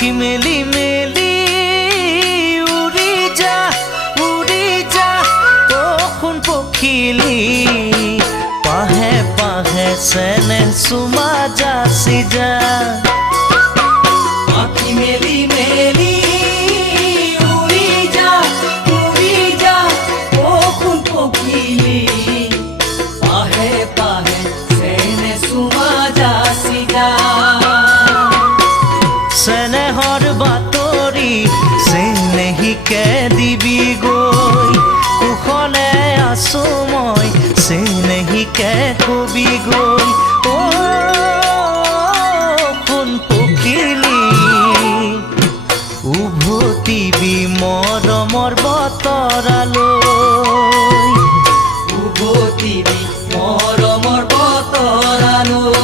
পাখি মেলি মেলি উড়ি যা ও সোণ পখিলি পাহে পাহে চেনেহ চুমা যাচি যা পাখি মেলি মেলি উড়ি যা ও সোণ পখিলি পাহে পাহে চেনেহ চুমা যাচি যা চেনেহৰ বাতৰি চেনেহিকে দিবি গৈ কুশলে আছো মই চেনেহিকে কবি গৈ অ সোণ পখিলি উভতিবি মৰমৰ বতৰালৈ উভতিবি মৰমৰ বতৰালৈ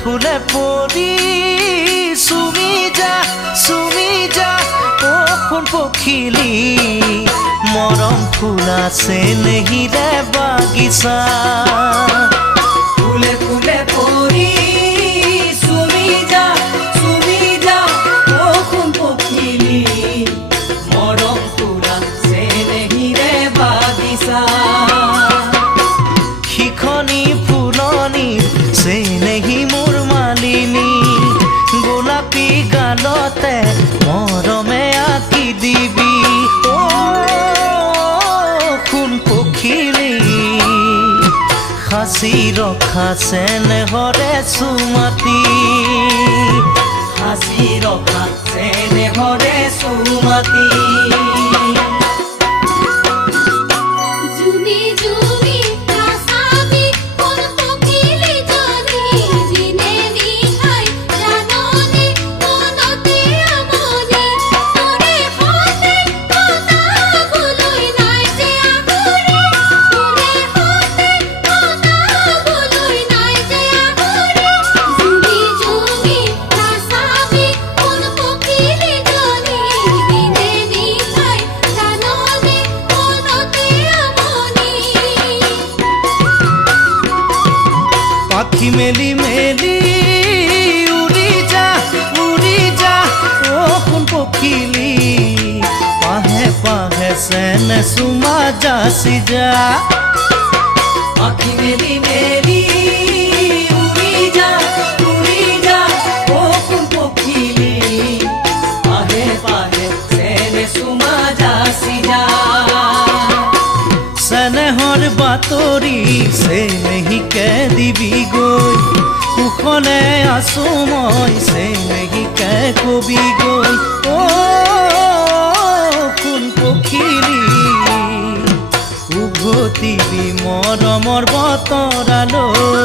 ফুলে পৰি চুমি যা ও সোণ পখিলি মৰম ফুলা চেনেহিৰে বাগিচা ফুলে ফুলে পৰি চুমি যা ও সোণ পখিলি মৰম ফুলা চেনেহিৰে বাগিচা শিখনি ফুলনি চেনেহি মোৰ মালিনী গোলাপী গালতে মৰমে আঁকি দিবি অ সোণ পখিলি সাঁচি ৰখা চেনেহৰে চুমাতি সাঁচি ৰখা চেনেহৰে চুমাতি পাখি মেলি মেলি উড়ি যা ও সোণ পখিলি পাহে পাহে চেনেহ চুমা যাচি যা পাখি মেলি মেলি উড়ি যা ও সোণ পখিলি পাহে পাহে চেনেহ চুমা যাচি যা চেনেহৰ বাতৰি চেনেহিকে দিবি গৈ কুশলে আছো মই চেনেহিকে কবি গৈ অ সোণ পখিলি উভতিবি মৰমৰ বতৰালৈ